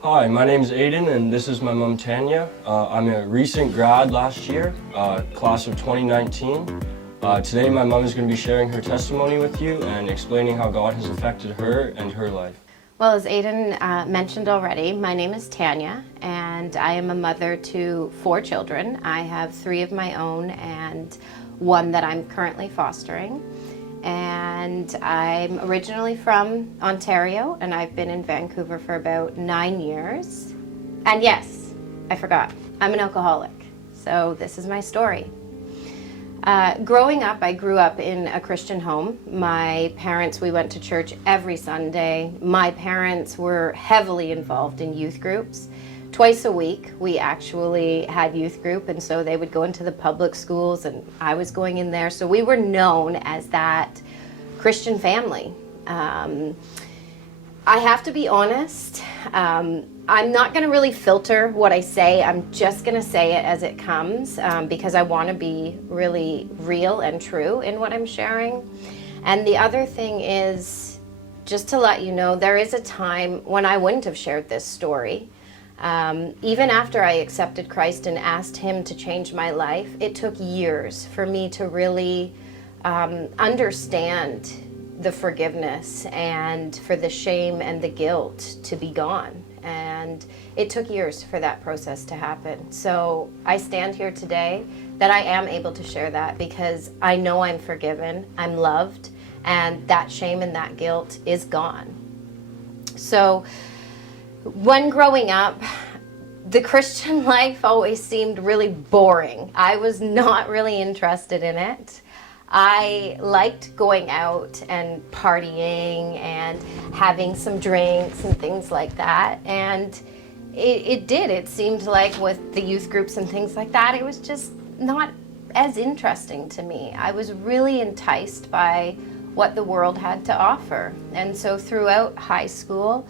Hi, my name is Adan and this is my mom Tanya. I'm a recent grad last year, class of 2019. Today my mom is going to be sharing her testimony with you and explaining how God has affected her and her life. Well, as Adan mentioned already, my name is Tanya, and I am a mother to 4 children. I have 3 of my own and 1 that I'm currently fostering. And I'm originally from Ontario, and I've been in Vancouver for about 9 years. And yes, I forgot, I'm an alcoholic. So this is my story. Growing up, I grew up in a Christian home. My parents, we went to church every Sunday. My parents were heavily involved in youth groups. Twice a week, we actually had youth group, and so they would go into the public schools, and I was going in there. So we were known as that Christian family. I have to be honest. I'm not going to really filter what I say. I'm just going to say it as it comes because I want to be really real and true in what I'm sharing. And the other thing is, just to let you know, there is a time when I wouldn't have shared this story. Even after I accepted Christ and asked Him to change my life, it took years for me to really understand the forgiveness and for the shame and the guilt to be gone. And it took years for that process to happen. So I stand here today that I am able to share that because I know I'm forgiven, I'm loved, and that shame and that guilt is gone. So when growing up, the Christian life always seemed really boring. I was not really interested in it. I liked going out and partying and having some drinks and things like that. And it seemed like with the youth groups and things like that, it was just not as interesting to me. I was really enticed by what the world had to offer. And so throughout high school,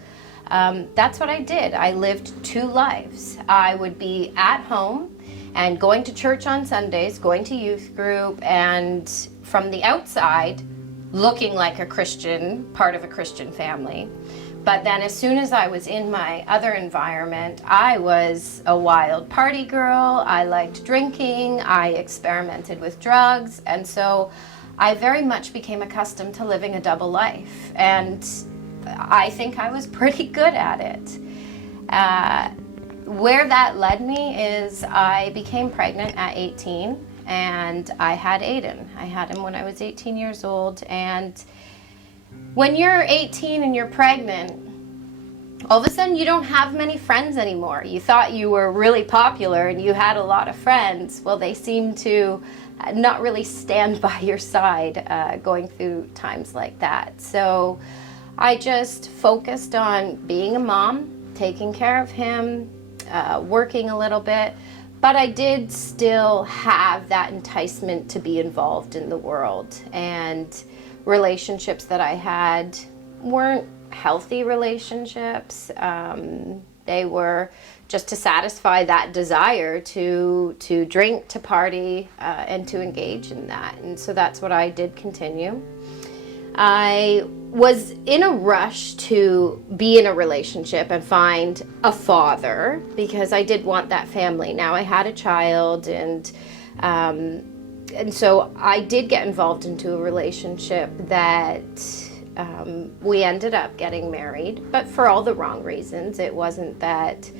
that's what I did. I lived 2 lives. I would be at home and going to church on Sundays, going to youth group, and from the outside, looking like a Christian, part of a Christian family. But then as soon as I was in my other environment, I was a wild party girl. I liked drinking. I experimented with drugs. And so I very much became accustomed to living a double life. And I think I was pretty good at it. Where that led me is I became pregnant at 18 and I had Adan. I had him when I was 18 years old. And when you're 18 and you're pregnant, all of a sudden you don't have many friends anymore. You thought you were really popular and you had a lot of friends. Well, they seem to not really stand by your side going through times like that. So I just focused on being a mom, taking care of him, working a little bit, but I did still have that enticement to be involved in the world. And relationships that I had weren't healthy relationships. They were just to satisfy that desire to drink, to party, and to engage in that. And so that's what I did continue. I was in a rush to be in a relationship and find a father because I did want that family. Now I had a child, and so I did get involved into a relationship that we ended up getting married, but for all the wrong reasons. It wasn't that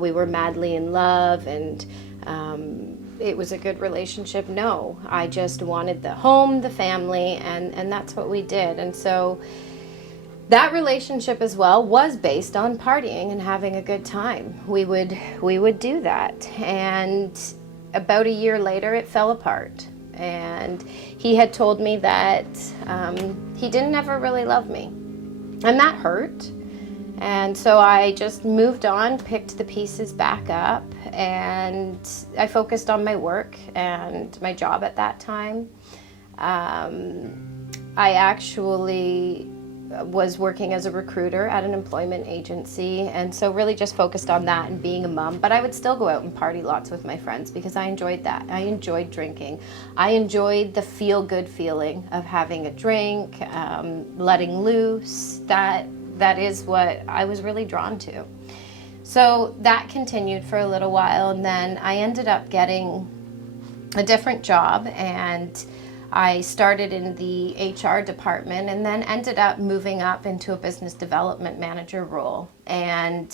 we were madly in love and it was a good relationship. No, I just wanted the home, the family, and that's what we did. And so that relationship as well was based on partying and having a good time. We would do that. And about a year later, it fell apart. And he had told me that he didn't ever really love me. And that hurt. And so I just moved on, picked the pieces back up, and I focused on my work and my job at that time. I actually was working as a recruiter at an employment agency, and so really just focused on that and being a mom. But I would still go out and party lots with my friends because I enjoyed that. I enjoyed drinking. I enjoyed the feel-good feeling of having a drink, letting loose. That is what I was really drawn to. So that continued for a little while, and then I ended up getting a different job, and I started in the HR department and then ended up moving up into a business development manager role. And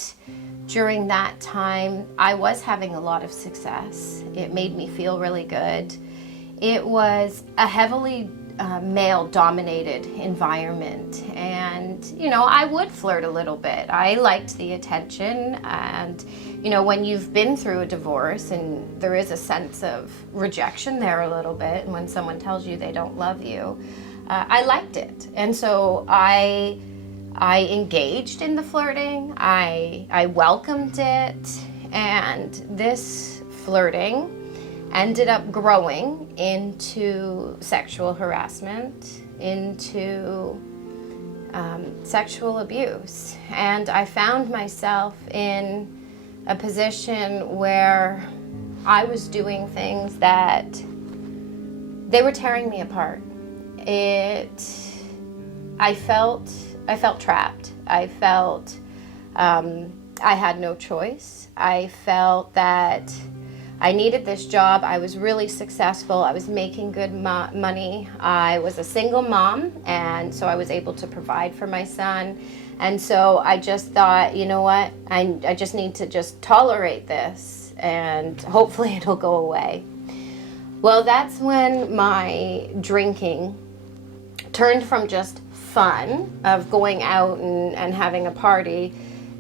during that time, I was having a lot of success. It made me feel really good. It was a heavily male-dominated environment, and I would flirt a little bit. I liked the attention, and when you've been through a divorce and there is a sense of rejection there a little bit, and when someone tells you they don't love you, I liked it, and so I engaged in the flirting. I welcomed it, and this flirting ended up growing into sexual harassment, into sexual abuse. And I found myself in a position where I was doing things that they were tearing me apart. I felt trapped. I felt I had no choice. I felt that I needed this job. I was really successful. I was making good money. I was a single mom, and so I was able to provide for my son. And so I just thought, you know what? I just need to just tolerate this, and hopefully it'll go away. Well, that's when my drinking turned from just fun of going out and having a party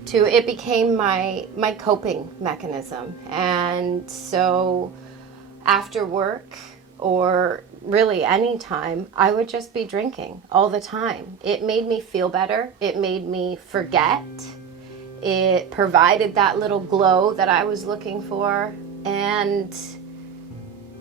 to it became my coping mechanism. And so after work, or really any time, I would just be drinking all the time. It made me feel better. It made me forget. It provided that little glow that I was looking for. And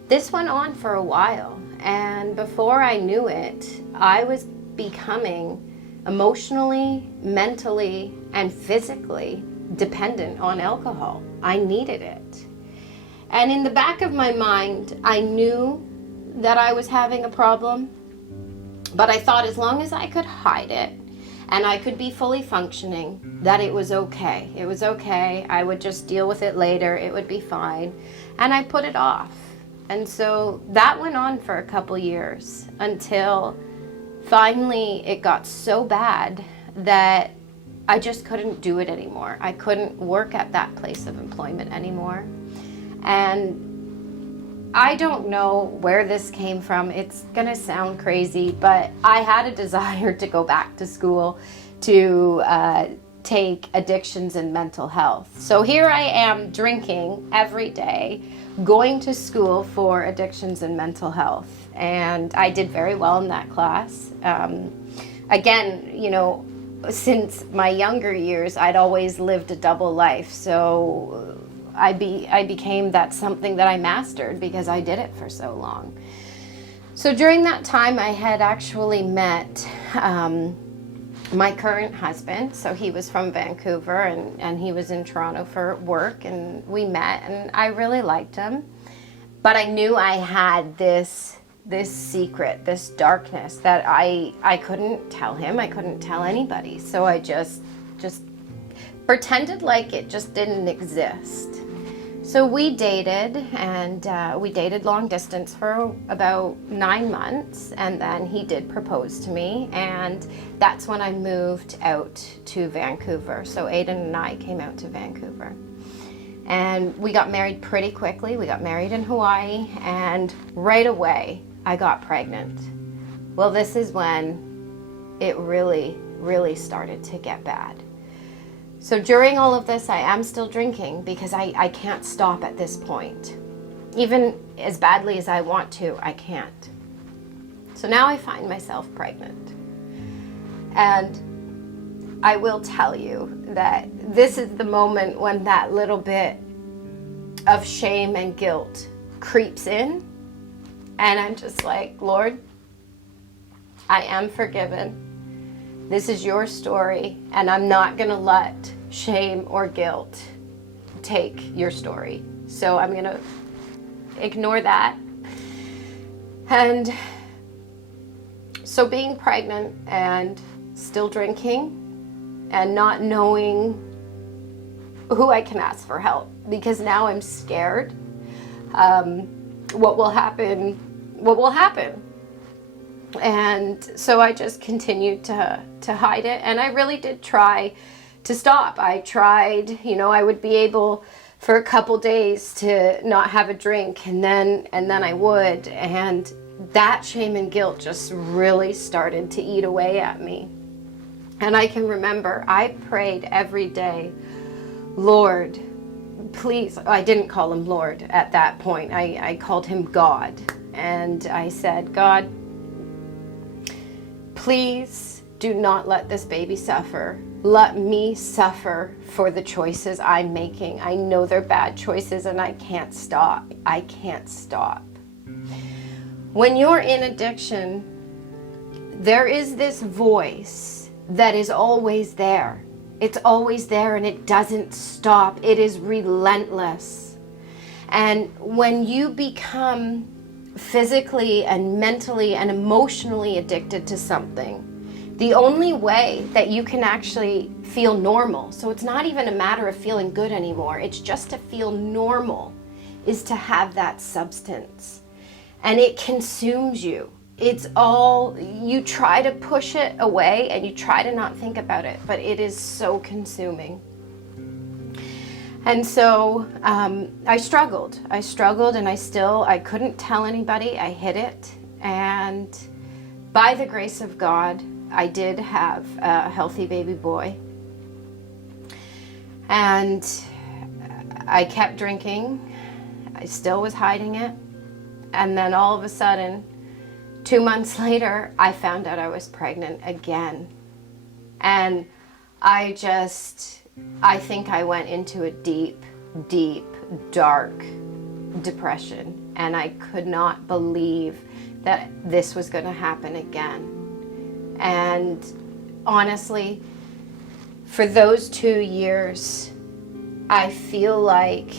this went on for a while. And before I knew it, I was becoming emotionally, mentally, and physically dependent on alcohol. I needed it. And in the back of my mind, I knew that I was having a problem, but I thought as long as I could hide it and I could be fully functioning, that it was okay. It was okay. I would just deal with it later. It would be fine. And I put it off. And so that went on for a couple years until finally it got so bad that I just couldn't do it anymore. I couldn't work at that place of employment anymore. And I don't know where this came from. It's gonna sound crazy, but I had a desire to go back to school to take addictions and mental health. So here I am drinking every day, going to school for addictions and mental health. And I did very well in that class. Again, since my younger years, I'd always lived a double life. So I became that something that I mastered because I did it for so long. So during that time, I had actually met my current husband. So he was from Vancouver and he was in Toronto for work, and we met, and I really liked him. But I knew I had this secret, this darkness that I couldn't tell him, I couldn't tell anybody. So I just pretended like it just didn't exist. So we dated, and we dated long distance for about 9 months, and then he did propose to me, and that's when I moved out to Vancouver. So Adan and I came out to Vancouver. And we got married pretty quickly. We got married in Hawaii, and right away I got pregnant. Well, this is when it really, really started to get bad. So during all of this, I am still drinking because I can't stop at this point. Even as badly as I want to, I can't. So now I find myself pregnant. And I will tell you that this is the moment when that little bit of shame and guilt creeps in. And I'm just like, Lord, I am forgiven. This is your story, and I'm not going to let shame or guilt take your story. So I'm going to ignore that. And so being pregnant and still drinking and not knowing who I can ask for help, because now I'm scared. What will happen? What will happen? And so I just continued to hide it, and I really did try to stop. I tried, I would be able for a couple days to not have a drink, and then I would, and that shame and guilt just really started to eat away at me. And I can remember I prayed every day, Lord, please. I didn't call him Lord at that point. I called him God. And I said, God, please do not let this baby suffer. Let me suffer for the choices I'm making. I know they're bad choices, and I can't stop. I can't stop. When you're in addiction, there is this voice that is always there. It's always there, and it doesn't stop. It is relentless. And when you become physically and mentally and emotionally addicted to something, the only way that you can actually feel normal, so it's not even a matter of feeling good anymore, it's just to feel normal, is to have that substance. And it consumes you. It's all, you try to push it away and you try to not think about it, but it is so consuming. And so I struggled, and I couldn't tell anybody. I hid it. And by the grace of God, I did have a healthy baby boy. And I kept drinking. I still was hiding it. And then all of a sudden, 2 months later, I found out I was pregnant again. And I think I went into a deep, deep, dark depression. And I could not believe that this was going to happen again. And honestly, for those 2 years, I feel like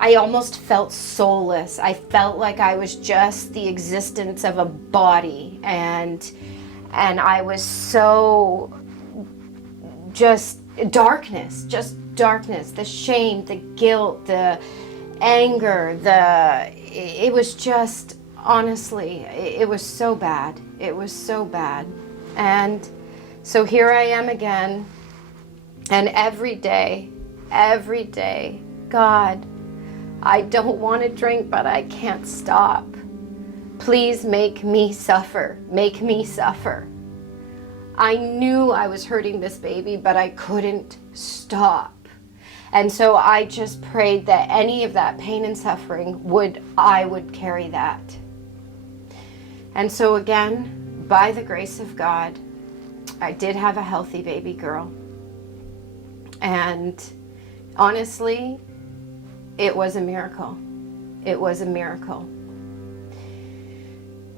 I almost felt soulless. I felt like I was just the existence of a body, and I was so just darkness, the shame, the guilt, the anger, it was just, honestly, it was so bad. It was so bad. And so here I am again, and every day, God, I don't want to drink, but I can't stop. Please make me suffer. Make me suffer. I knew I was hurting this baby, but I couldn't stop. And so I just prayed that any of that pain and suffering I would carry that. And so again, by the grace of God, I did have a healthy baby girl. And honestly, it was a miracle. It was a miracle.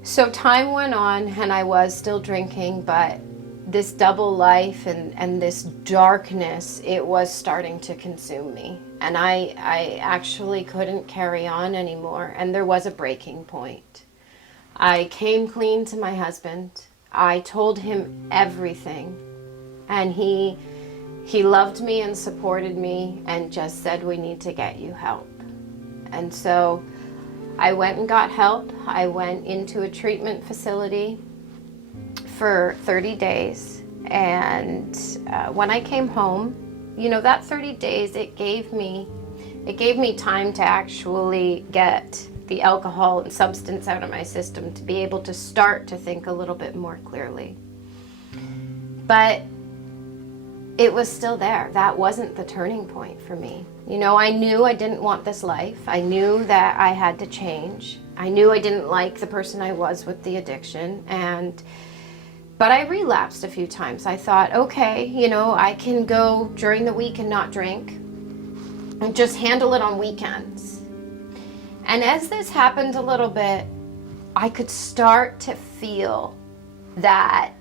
So time went on, and I was still drinking, but this double life and this darkness, it was starting to consume me. And I actually couldn't carry on anymore, and there was a breaking point. I came clean to my husband. I told him everything, and he loved me and supported me and just said, we need to get you help. And so I went and got help. I went into a treatment facility for 30 days. And when I came home, that 30 days, it gave me time to actually get the alcohol and substance out of my system, to be able to start to think a little bit more clearly. But it was still there. That wasn't the turning point for me. I knew I didn't want this life. I knew that I had to change. I knew I didn't like the person I was with the addiction. But I relapsed a few times. I thought, okay, I can go during the week and not drink and just handle it on weekends. And as this happened a little bit, I could start to feel that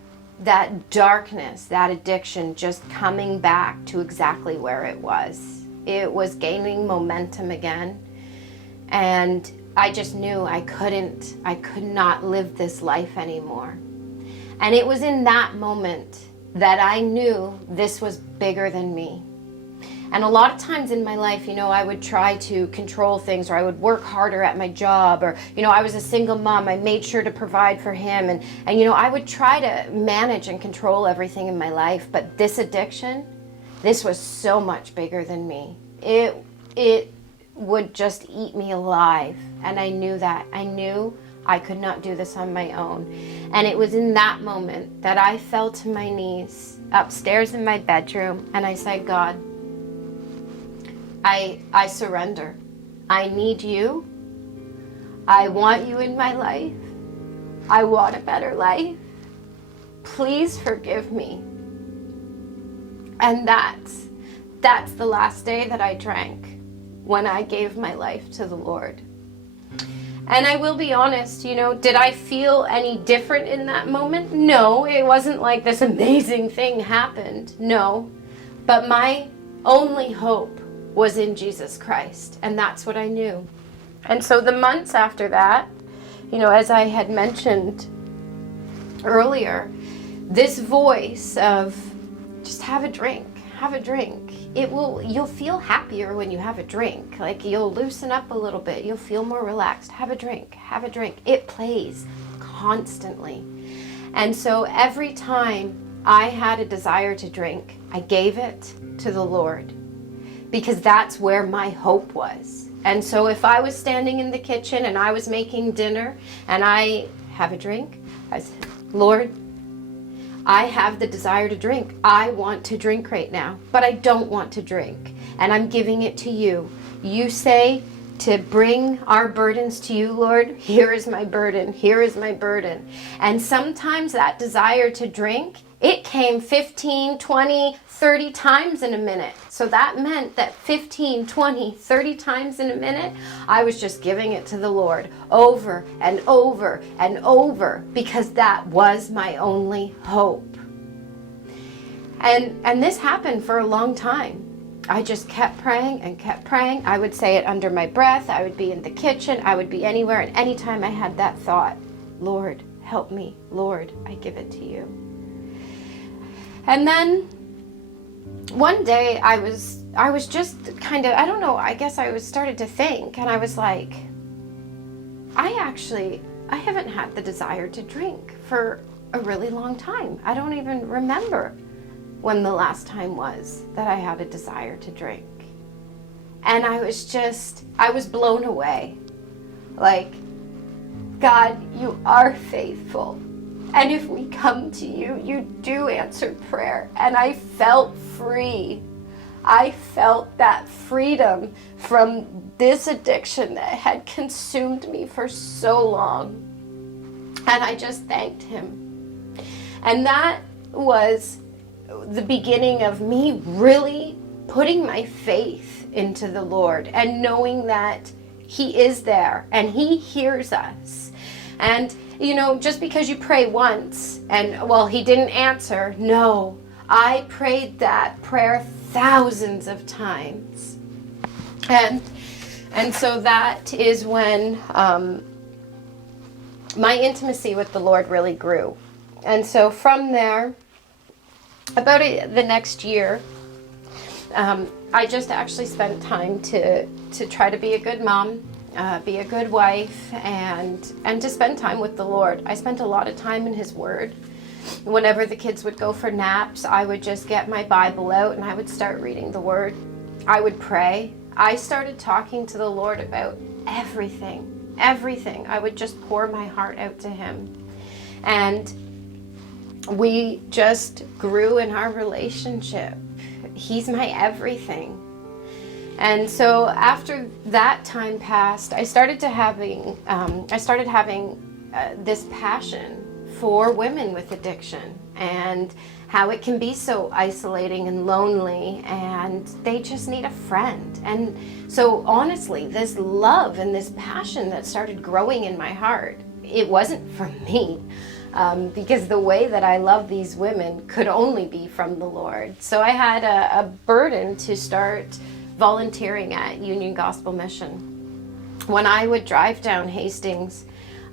darkness, that addiction just coming back to exactly where it was. It was gaining momentum again. And I just knew I could not live this life anymore. And it was in that moment that I knew this was bigger than me. And a lot of times in my life, I would try to control things, or I would work harder at my job, or, I was a single mom. I made sure to provide for him. And I would try to manage and control everything in my life. But this addiction, this was so much bigger than me. It would just eat me alive. And I knew that. I knew I could not do this on my own. And it was in that moment that I fell to my knees upstairs in my bedroom, and I said, God, I surrender. I need you. I want you in my life. I want a better life. Please forgive me. And that's the last day that I drank, when I gave my life to the Lord. And I will be honest, did I feel any different in that moment? No, it wasn't like this amazing thing happened. No. But my only hope was in Jesus Christ. And that's what I knew. And so the months after that, as I had mentioned earlier, this voice of just have a drink. You'll feel happier when you have a drink. Like, you'll loosen up a little bit. You'll feel more relaxed. Have a drink. It plays constantly. And so every time I had a desire to drink, I gave it to the Lord, because that's where my hope was. And so if I was standing in the kitchen and I was making dinner and I have a drink, I said, Lord, I have the desire to drink. I want to drink right now, but I don't want to drink. And I'm giving it to you. You say to bring our burdens to you, Lord. Here is my burden. Here is my burden. And sometimes that desire to drink, it came 15, 20, 30 times in a minute. So that meant that 15, 20, 30 times in a minute, I was just giving it to the Lord over and over and over, because that was my only hope. And this happened for a long time. I just kept praying and kept praying. I would say it under my breath. I would be in the kitchen. I would be anywhere. And anytime I had that thought, Lord, help me. Lord, I give it to you. And then one day I was just kind of, I don't know, I guess I started to think, and I was like, I haven't had the desire to drink for a really long time. I don't even remember when the last time was that I had a desire to drink. And I was blown away. Like, God, you are faithful. And if we come to you, you do answer prayer. And I felt free. I felt that freedom from this addiction that had consumed me for so long. And I just thanked him. And that was the beginning of me really putting my faith into the Lord and knowing that he is there and he hears us. And just because you pray once and, well, he didn't answer, no. I prayed that prayer thousands of times. And so that is when my intimacy with the Lord really grew. And so from there, about the next year, I just actually spent time to try to be a good mom, be a good wife, and to spend time with the Lord. I spent a lot of time in his word. Whenever the kids would go for naps, I would just get my Bible out and I would start reading the word. I would pray. I started talking to the Lord about everything. I would just pour my heart out to him. And we just grew in our relationship. He's my everything. And so after that time passed, I started having this passion for women with addiction and how it can be so isolating and lonely, and they just need a friend. And so honestly, this love and this passion that started growing in my heart, it wasn't from me, because the way that I love these women could only be from the Lord. So I had a burden to start volunteering at Union Gospel Mission. When I would drive down Hastings,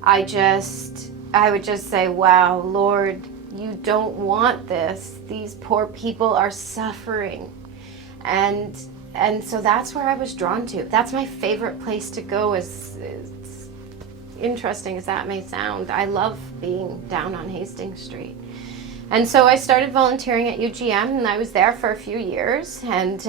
I would just say, wow, Lord, you don't want this. These poor people are suffering. And so that's where I was drawn to. That's my favorite place to go, as interesting as that may sound. I love being down on Hastings Street. And so I started volunteering at UGM, and I was there for a few years, and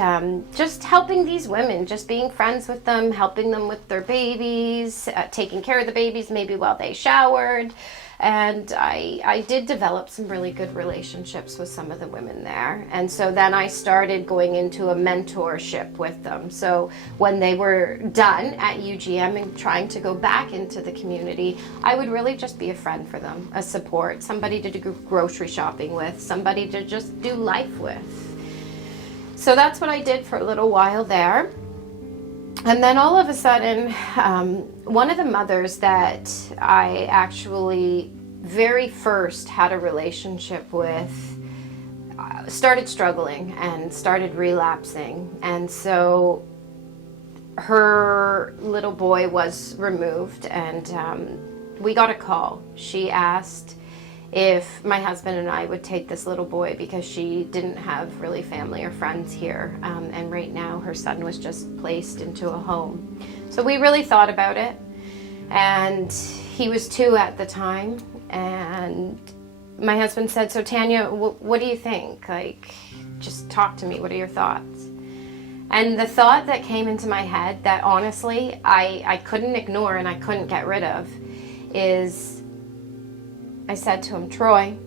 just helping these women, just being friends with them, helping them with their babies, taking care of the babies maybe while they showered. And I did develop some really good relationships with some of the women there. And so then I started going into a mentorship with them. So when they were done at UGM and trying to go back into the community, I would really just be a friend for them, a support, somebody to do grocery shopping with, somebody to just do life with. So that's what I did for a little while there. And then all of a sudden, one of the mothers that I actually very first had a relationship with started struggling and started relapsing. And so her little boy was removed, and we got a call. She asked if my husband and I would take this little boy because she didn't have really family or friends here. And right now her son was just placed into a home. So we really thought about it. And he was 2 at the time. And my husband said, so Tanya, what do you think? Like, just talk to me. What are your thoughts? And the thought that came into my head that honestly I couldn't ignore and I couldn't get rid of is, I said to him, Troy,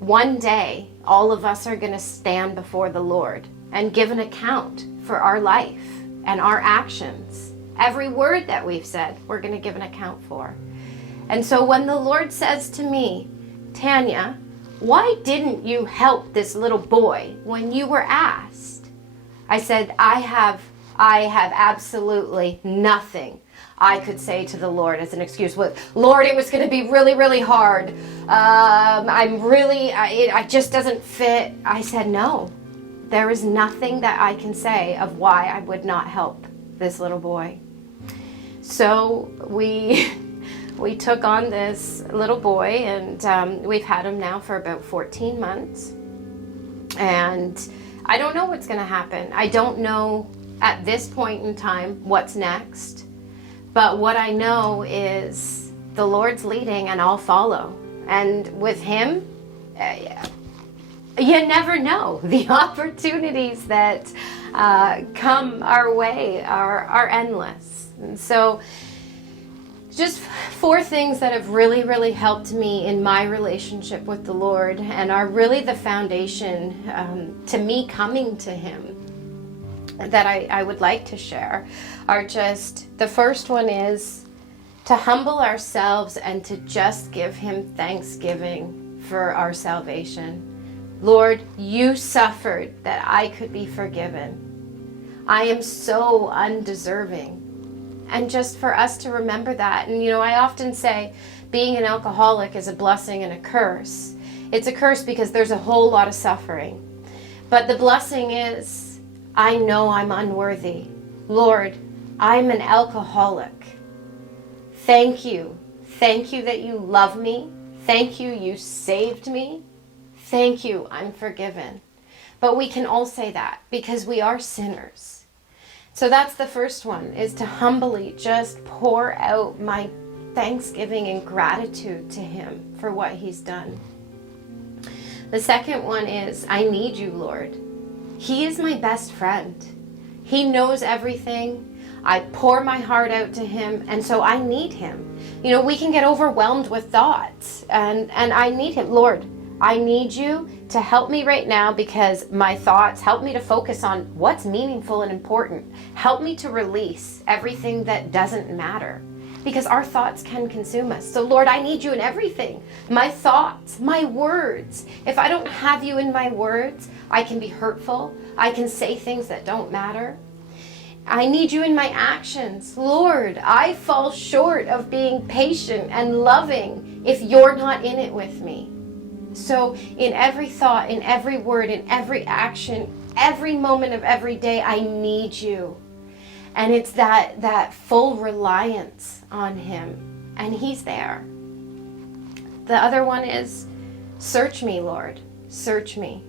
one day all of us are going to stand before the Lord and give an account for our life and our actions. Every word that we've said, we're going to give an account for. And so when the Lord says to me, Tanya, why didn't you help this little boy when you were asked? I said, I have absolutely nothing I could say to the Lord as an excuse. Lord, it was going to be really, really hard. It just doesn't fit. I said, no, there is nothing that I can say of why I would not help this little boy. So we took on this little boy, and we've had him now for about 14 months. And I don't know what's going to happen. I don't know at this point in time what's next. But what I know is the Lord's leading and I'll follow. And with Him, you never know. The opportunities that come our way are endless. And so just 4 things that have really, really helped me in my relationship with the Lord and are really the foundation to me coming to Him that I would like to share are just, the first one is to humble ourselves and to just give Him thanksgiving for our salvation. Lord, you suffered that I could be forgiven. I am so undeserving. And just for us to remember that. And I often say being an alcoholic is a blessing and a curse. It's a curse because there's a whole lot of suffering. But the blessing is, I know I'm unworthy. Lord, I'm an alcoholic. Thank you. Thank you that you love me. Thank you, you saved me. Thank you, I'm forgiven. But we can all say that because we are sinners. So that's the first one, is to humbly just pour out my thanksgiving and gratitude to Him for what He's done. The second one is, I need you, Lord. He is my best friend. He knows everything. I pour my heart out to Him, and so I need Him. We can get overwhelmed with thoughts, and I need Him. Lord, I need you to help me right now because my thoughts, help me to focus on what's meaningful and important. Help me to release everything that doesn't matter, because our thoughts can consume us. So Lord, I need you in everything. My thoughts, my words. If I don't have you in my words, I can be hurtful. I can say things that don't matter. I need you in my actions. Lord, I fall short of being patient and loving if you're not in it with me. So in every thought, in every word, in every action, every moment of every day, I need you. And it's that full reliance on Him, and He's there. The other one is, search me, Lord, search me.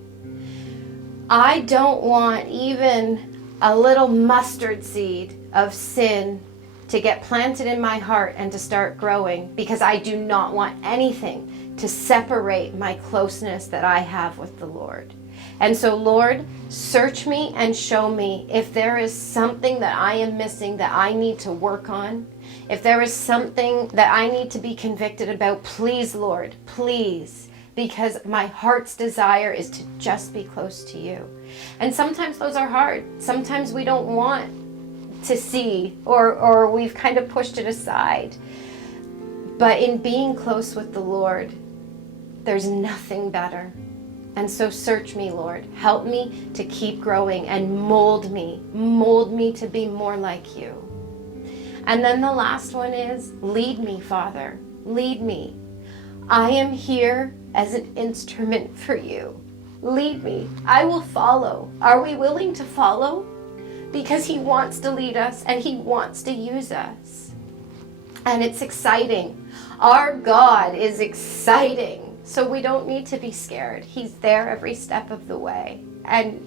I don't want even a little mustard seed of sin to get planted in my heart and to start growing, because I do not want anything to separate my closeness that I have with the Lord. And so, Lord, search me and show me if there is something that I am missing that I need to work on. If there is something that I need to be convicted about, please, Lord, please, because my heart's desire is to just be close to you. And sometimes those are hard. Sometimes we don't want to see, or we've kind of pushed it aside. But in being close with the Lord, there's nothing better. And so search me, Lord. Help me to keep growing and mold me to be more like you. And then the last one is, lead me, Father. Lead me. I am here as an instrument for you. Lead me. I will follow. Are we willing to follow? Because he wants to lead us and he wants to use us. And it's exciting. Our God is exciting. So we don't need to be scared. He's there every step of the way. And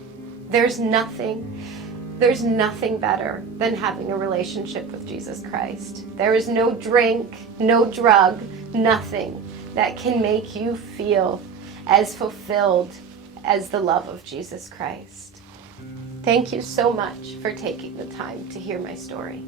there's nothing better than having a relationship with Jesus Christ. There is no drink, no drug, nothing that can make you feel as fulfilled as the love of Jesus Christ. Thank you so much for taking the time to hear my story.